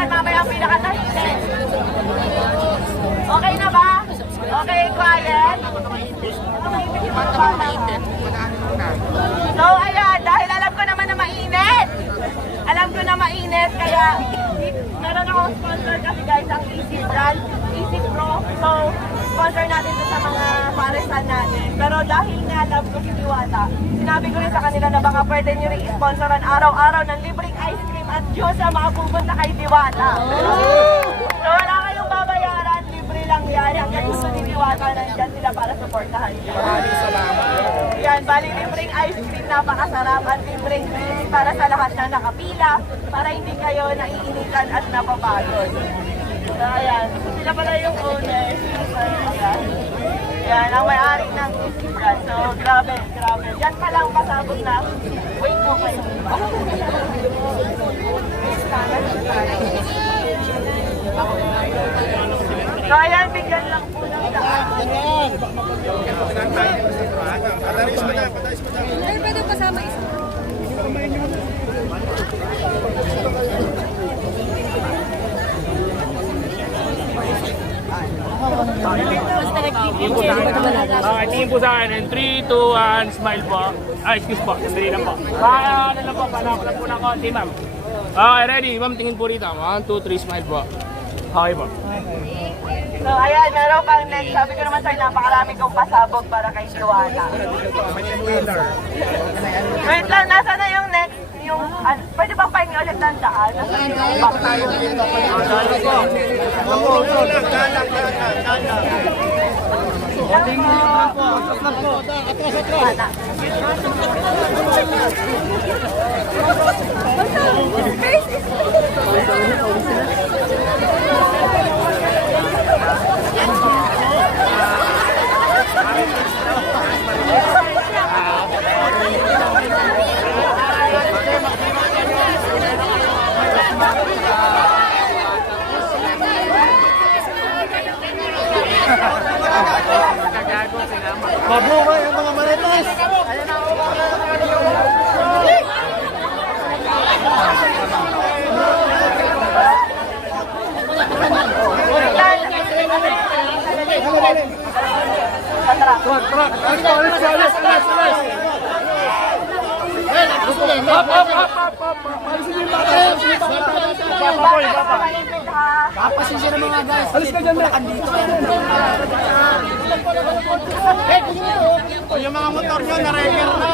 naman mamaya ang pinakatahimik. Okay na ba? Okay, quiet? So, ayan, dahil alam ko naman na mainit. Alam ko na mainit, kaya meron akong sponsor kasi guys, ang Easy Brand, Easy Pro. So, sponsor natin ito sa mga paresan natin. Pero dahil nga love ko si Diwata, sinabi ko rin sa kanila na baka pwede nyo rin sponsoran araw-araw ng libreng ice cream at juice sa mga pupunta kay Diwata. So, wala kayong babayaran, libre lang yan. Hanggang gusto ni Diwata, nandyan sila para supportahan nyo. Maraming salamat. Yan, bali libreng ice cream, napakasarap at libreng drinks para sa lahat na nakapila para hindi kayo naiinitan at napapagod. So, ayan, sila pala yung owner. Ayan. Yan, ang may-ari ng Easy Brand. So, grabe, grabe. Yan pa lang pasabot na. Wait mo kayo. So, ayan, bigyan lang po ng daan. Pataris mo na, pataris mo na. Ay, pwede kasama isa. Tingin po sa akin. 3, 2, 1, smile po. Excuse po. Sandali lang po. Ano lang po, panakot lang po ng konti, ma'am. Okay, ready. Ma'am, tingin po rito. 1, 2, 3, smile po. Okay po. So, ayan, meron pang next. Sabi ko naman sa'yo, napakarami kong pasabog para kay Diwata. Wait lang, nasa na yung next? Yung, pwede bang pahingi ulit ng daan? Nasa na yung back tayo dito? Mabuhay ang mga marites! Papasensya na mga guys. Alis ka dyan na! O yung mga motor nyo, na-repair na!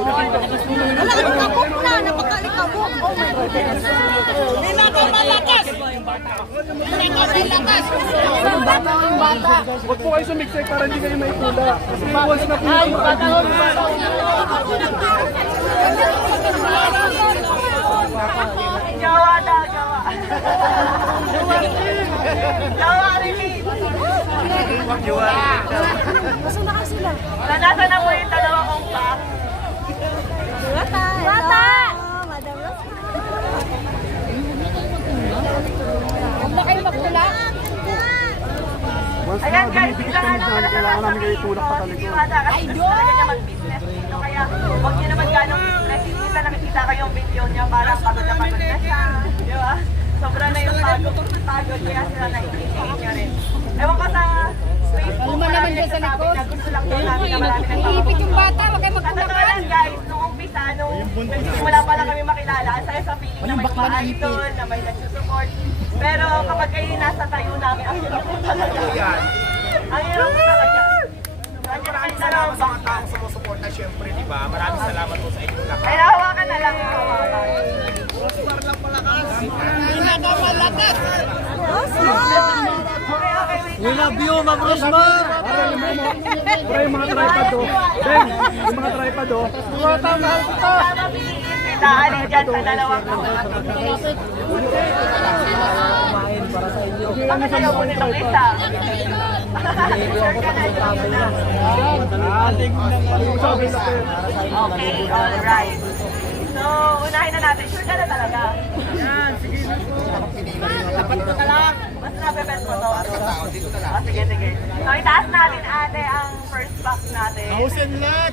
Wala ka nakapok na. Napakalikabok. Oh my goodness. Hindi na ka malakas. Hindi na ka malakas. Ang bata ang bata. Huwag po kayo sumiksik para hindi kayo may pula. Kasi once na po yung bata. Gawa na, gawa. Gawa rin. Gusto na kasi sila. Nasa na po yung dalawa kong pack. Bata. Bata. Madam Rosa. Huwag na kayo magtula. Ayan guys, isang ano na kailangan namin kayo tulak pa talaga. Kasi gusto talaga niya mag-business dito. Kaya huwag niyo naman gano'ng stress. Hindi na nakikita ko yung video niya. Parang pagod na siya. Di ba? Sobra na yung pagod. Kaya sila naiintindihin niyo rin. Ewan ko sa Facebook. Marami nagsasabi na gusto lang po namin na marami nagsasabi. Iipit yung bata. Huwag kayo Sa totoo magtulakan. lang guys, nung umpisa, nung nagsimula pa lang kami makilala, ang saya sa feeling na may mga idol, na may nagsusupport. Pero kapag kayo nasa tayo namin, ang hirap po talaga. Ang hirap po talaga. Maraming salamat sa mga taong sumusuporta, syempre, di ba? Maraming salamat po sa inyo lahat. Kaya hawakan na lang yung hawakan. Hindi na ka malakas! Okay, okay, wait. We love you, Ma'am Rosmar! Para yung mga tripod do. Ben, yung mga tripod do. Tama, mahal ko to! Tama, piliin kita. Alin dyan sa dalawang ko. Bakit ayaw mo nitong isa? Sure ka na, yun na. Okay, alright. So, unahin na natin. Sure ka na talaga. Yan, sige na po. Tapat ko ka lang. Mas napepet mo to. Hausin lahat!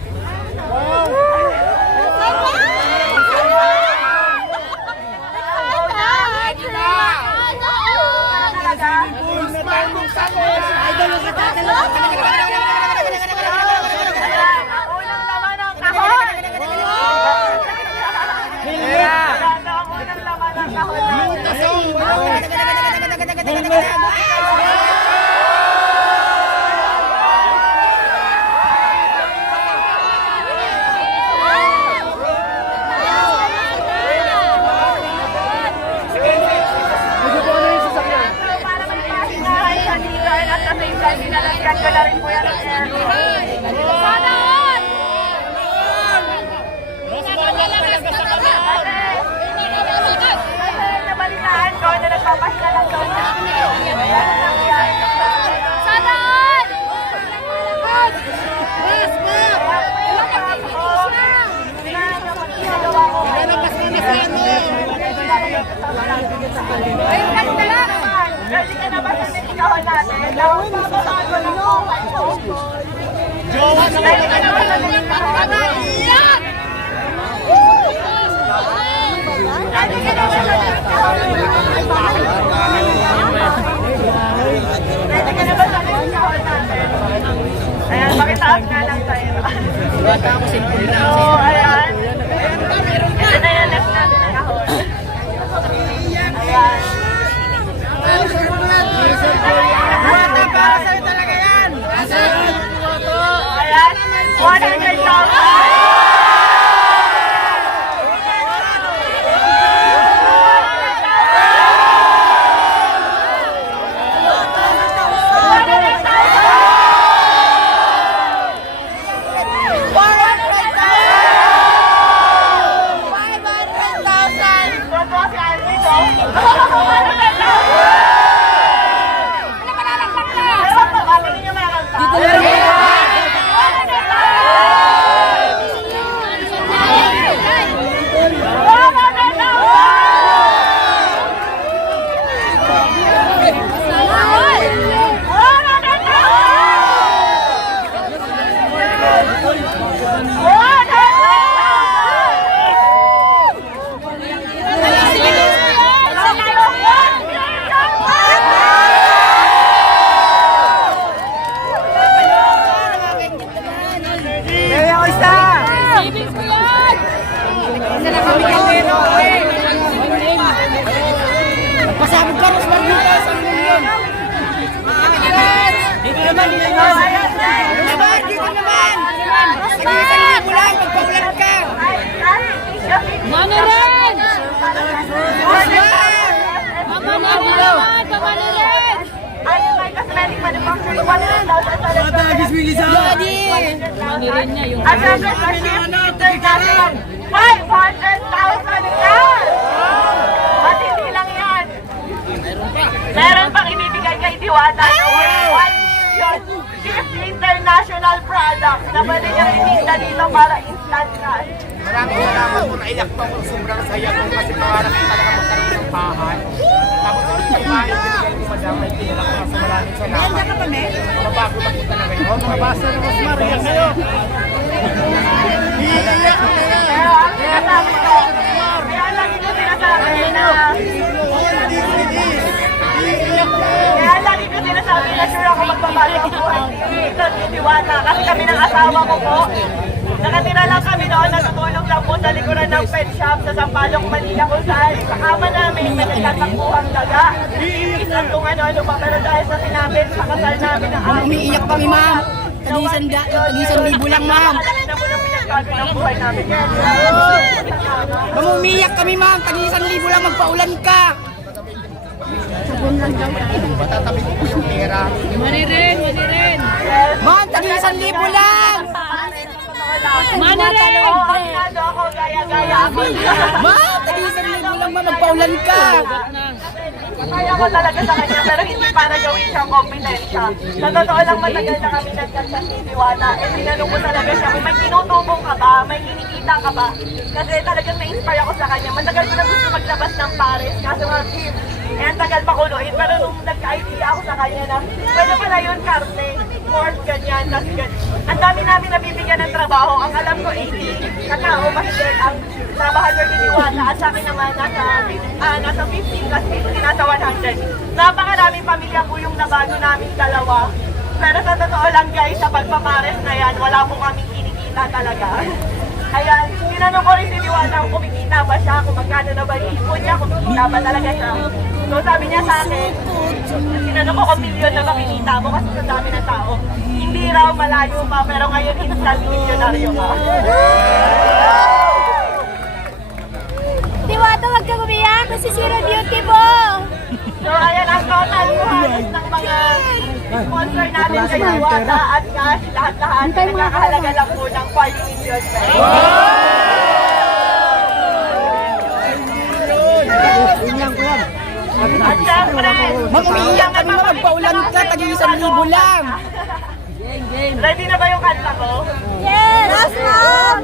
Unang laman ng kahon! Ang unang laman ng kahon. Para magpapinahay sa dealer at sa same time, pinalagyan ko na rin po yan ang aircon. Sana all! Kasi nabalitaan ko na nagpapasya lang daw siya. Sana all! Ayun ka na lang! Ready ka na ba sa nitikawan natin? Bababaan ko lang po. Ready ka na ba sa nitikawan natin? Ready ka na ba sa nitikawan natin? Ready ka na ba sa nitikawan natin? Ayan, pakitaas nga lang tayo. So, ayan. Ito na yung left natin ang kahon. Ayan. Para sa'yo talaga yan! Ayan, 100,000! Pasabog ka, Rosmar, dito sa milyon. Dito naman, dito naman. Rosmar, dito naman. Isang libo lang, magpaulan ka. Manirin! Manirin! Ayun, may cosmetic manufacturing, 100,000 sa Manirin niya yung... At syempre sa Shift International, 500,000 cash! At hindi lang yan. Meron pang ibibigay kay Diwata na 1 million Shift International products na pwede niyang itinda dito para instant cash. Maraming salamat po. Naiyak po ako. Sobrang saya po kasi pangarap ko talaga magkaroon ng bahay. Tapos yung bahay, binigay ko madam, may pera ko. So maraming salamat. Mga bago na po talaga yun. Mga basa na mas mariyak kayo. Iiyak ko na. Pero ang sinasabi ko, kaya lagi ko sinasabi na kaya lagi ko sinasabi na sure ako magbabago ang buhay dito ni Diwata kasi kami ng asawa ko po. Nakatira lang kami noon, natutulog lang po sa likuran ng pet shop sa Sampaloc, Manila kung saan sa kama namin may nagtatakbuhang daga. Isang kung ano pa, pero dahil sa sinabit sa kasal namin ng amin. Umiiyak kami, ma'am. Tag-isang libo lang, ma'am. Alam na po ng pinagbago ng buhay namin. Ma'am, umiiyak kami, ma'am. Tag-isang libo lang, magpaulan ka. Matatabi ko po yung pera. Manirin. Ma'am, tag-isang libo lang. Manirin! Ako, gaya-gaya ako. Ma'am, tag-isang libo lang, ma'am. Magpaulan ka. Kaya ko talaga sa kanya, pero hindi para gawin siyang kompetensya. Sa totoo lang, matagal na kami nagkasya ni Diwata. Eh, tinanong ko talaga siya, kung may tinutubong ka ba, may kinikita ka ba? Kasi talagang na-inspire ako sa kanya. Matagal ko na gusto maglabas ng Paris. Kaso nga, ang tagal matagal makuluin. Pero nung nagka-idea ako sa kanya na, pwede pala yun, karte, pork, ganyan, tas ganyan. Ang dami namin nabibigyan ng trabaho. Ang alam ko, 80 katao mahigit ang trabahador ni Diwata. At sa akin naman, nasa 15 kasi nasa 100. Napakaraming pamilya po yung nabago namin dalawa. Pero sa totoo lang guys, sa pagpapares na yan, wala po kaming kinikita talaga. Ayan, tinanong ko rin si Diwata kung kumikita ba siya, kung magkano na ba ipon niya, kung kumikita ba talaga siya. So sabi niya sa akin, tinanong ko kung milyon na makikita mo kasi sa dami ng tao. Hindi raw, malayo pa, pero ngayon instant milyonaryo ka. Diwata, wag kang umiyak. Nasisira beauty mo. So ayan ang total po halos ng mga sponsor natin kay Diwata at cash, lahat-lahat. Nagkakahalaga lang po ng 5 million pesos. At syempre, Mag-umiiyak ka naman, magpaulan ka, tag-1,000 lang. Ready na ba yung kanta ko? Yes! Last one!